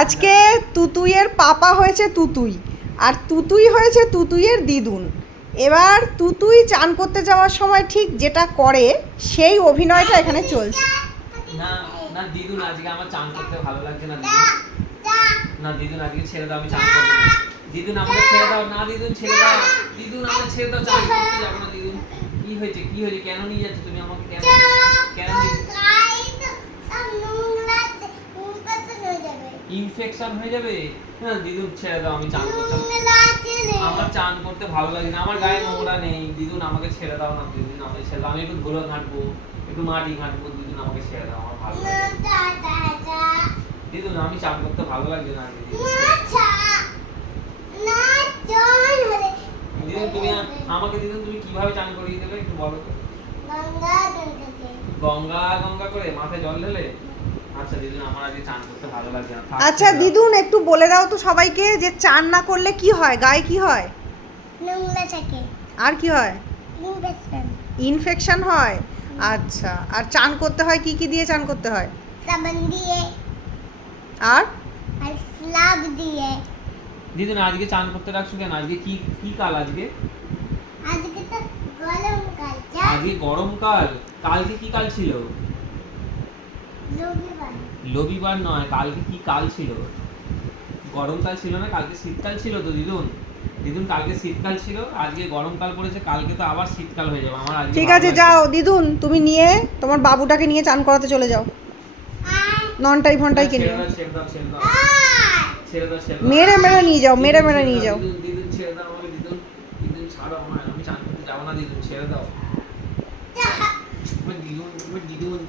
আজকে তুতুইয়ের পাপা হয়েছে তুতুই, আর তুতুই হয়েছে তুতুইয়ের দিদুন। এবার তুতুই চান করতে যাওয়ার সময় ঠিক যেটা করে সেই অভিনয়টা এখানে চলছে। না না দিদুন, আজকে আমার চান করতে ভালো লাগছে না দিদুন। না দিদুন, আজকে ছেড়ে দাও, আমি চান করবো না। দিদুন আমাকে ছেড়ে দাও, না দিদুন ছেড়ে দাও, দিদুন আমাকে ছেড়ে দাও, চান করতে যাবো না দিদুন। কি হয়েছে, কি হয়েছে, কেন নিয়ে যাচ্ছ তুমি আমাকে, কেন কেন ইনফেকশন হয়ে যাবে? না দিদুন ছেড়ে দাও, আমি চান করতে, আমার চান করতে ভালো লাগে না, আমার গায়ে নোংরা নেই। দিদুন আমাকে ছেড়ে দাও না, দিদুন আমাকে ছেড়ে দাও, আমি একটু ধুলো ঘাঁটবো, একটু মাটি ঘাঁটবো, দিদুন আমাকে ছেড়ে দাও, আমার ভালো লাগে। দিদুন আমি চান করতে ভালো লাগছে না দিদুন। দিদুন তুমি আমাকে, দিদুন তুমি কিভাবে চান করিয়ে দেবে একটু বলো তো। গঙ্গা গঙ্গা করে মাথায় জল ঢেলে? আচ্ছা দিদুন, আমার আজকে চান করতে ভালো লাগছে না। আচ্ছা দিদুন, একটু বলে দাও তো সবাইকে যে চান না করলে কি হয়, গায়ে কি হয়? নোংরা থাকে, আর কি হয়? ইনফেকশন, ইনফেকশন হয়। আচ্ছা, আর চান করতে হয় কি কি দিয়ে চান করতে হয়? সাবান দিয়ে আর আর স্লাব দিয়ে। দিদুন আজকে চান করতে রাখছো কেন? আজকে কি কি কাল আজকে? আজকে তো গরমকাল, আজকে গরমকাল। কালকে কি কাল ছিল? রবিবার। রবিবার নয়, কালকে কি কাল ছিল? গরমকাল ছিল না, কালকে শীতকাল ছিল তো দিদুন। দিদুন কালকে শীতকাল ছিল, আজকে গরমকাল পড়েছে, কালকে তো আবার শীতকাল হয়ে যাবে। আমার আজকে ঠিক ভালো আছে, লাগছে যাও না। দিদুন, তুমি নিয়ে তোমার বাবুটাকে নিয়ে চান করাতে চলে যাও। আর ননটাই ফনটাই না, কিনে ছেড়ে দাও, ছেড়ে দাও, ছেড়ে দাও, ছেড়ে দাও, ছেড়ে দাও। মেরে মেরে নিয়ে যাও, মেরে দিদুন মেরে ছেড়ে নিয়ে দাও, যাও। দিদুন, দিদুন ছেড়ে দাও আমাকে, দিদুন, দিদুন ছাড়ো আমায়, আমি চান করতে যাবো না দিদুন, ছেড়ে দাও। দিদুন, দিদুন